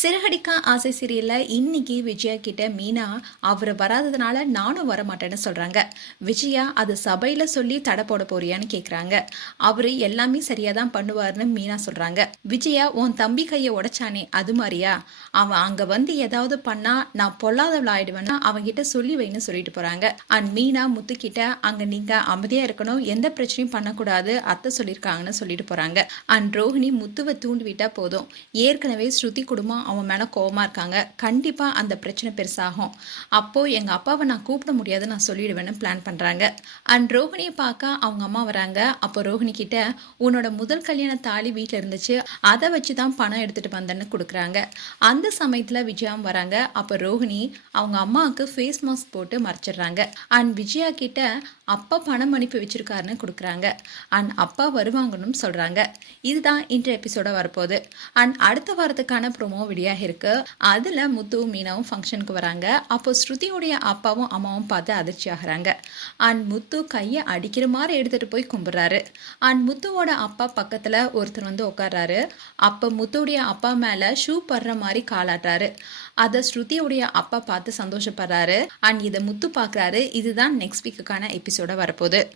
சிறகடிக்கா ஆசை சீரியல்ல இன்னைக்கு விஜயா கிட்ட மீனா அவர் வராததுனால நானும் வர மாட்டேன்னு சொல்றாங்க. விஜயா அது சபையில சொல்லி தடை போட போறியான்னு கேக்குறாங்க. அவரு எல்லாமே சரியா தான் பண்ணுவாருன்னு மீனா சொல்றாங்க. விஜயா உன் தம்பி கையை உடைச்சானே அது மாதிரியா? அவன் அங்க வந்து ஏதாவது பண்ணா நான் பொல்லாதவள் ஆயிடுவேன்னு அவன்கிட்ட சொல்லி வைன்னு சொல்லிட்டு போறாங்க. அண்ட் மீனா முத்துக்கிட்ட அங்க நீங்க அமைதியா இருக்கணும் எந்த பிரச்சனையும் பண்ணக்கூடாது அத்தை சொல்லியிருக்காங்கன்னு சொல்லிட்டு போறாங்க. அண்ட் ரோஹிணி முத்துவை தூண்டிவிட்டா போதும். ஏற்கனவே ஸ்ருதி குடும்பம் அவன் மேலே கோவமாக இருக்காங்க. கண்டிப்பாக அந்த பிரச்சனை பெருசாகும். அப்போது எங்கள் அப்பாவை நான் கூப்பிட முடியாது நான் சொல்லிடுவேன்னு பிளான் பண்ணுறாங்க அண்ட் ரோஹிணியை பார்க்க அவங்க அம்மா வராங்க. அப்போ ரோஹிணி கிட்ட உன்னோட முதல் கல்யாண தாலி வீட்டில் இருந்துச்சு. அதை வச்சு தான் பணம் எடுத்துகிட்டு வந்தேன்னு கொடுக்குறாங்க. அந்த சமயத்தில் விஜயாவும் வராங்க. அப்போ ரோஹிணி அவங்க அம்மாவுக்கு ஃபேஸ் மாஸ்க் போட்டு மறைச்சிடுறாங்க. அண்ட் விஜயா கிட்ட அப்பா பணம் அனுப்பி வச்சிருக்காருன்னு கொடுக்குறாங்க. அண்ட் அப்பா வருவாங்கன்னு சொல்கிறாங்க இதுதான் இன்றைய எபிசோட வரப்போகுது. அண்ட் அடுத்த வாரத்துக்கான ப்ரோமோ வெளியாக இருக்கு. அதில் முத்துவும் மீனாவும் ஃபங்க்ஷனுக்கு வராங்க. அப்போ ஸ்ருதியுடைய அப்பாவும் அம்மாவும் பார்த்து அதிர்ச்சி ஆகுறாங்க. அண்ட் முத்து கையை அடிக்கிற மாதிரி எடுத்துகிட்டு போய் கும்பிட்றாரு. அண்ட் முத்துவோட அப்பா பக்கத்தில் ஒருத்தர் வந்து உட்கார்றாரு. அப்போ முத்துடைய அப்பா மேலே ஷூ படுற மாதிரி காலாட்டுறாரு. அதை ஸ்ருதியுடைய அப்பா பார்த்து சந்தோஷப்படுறாரு. அண்ட் இதை முத்து பார்க்குறாரு. இதுதான் நெக்ஸ்ட் வீக்குக்கான எபிசோட வரப்போகுது.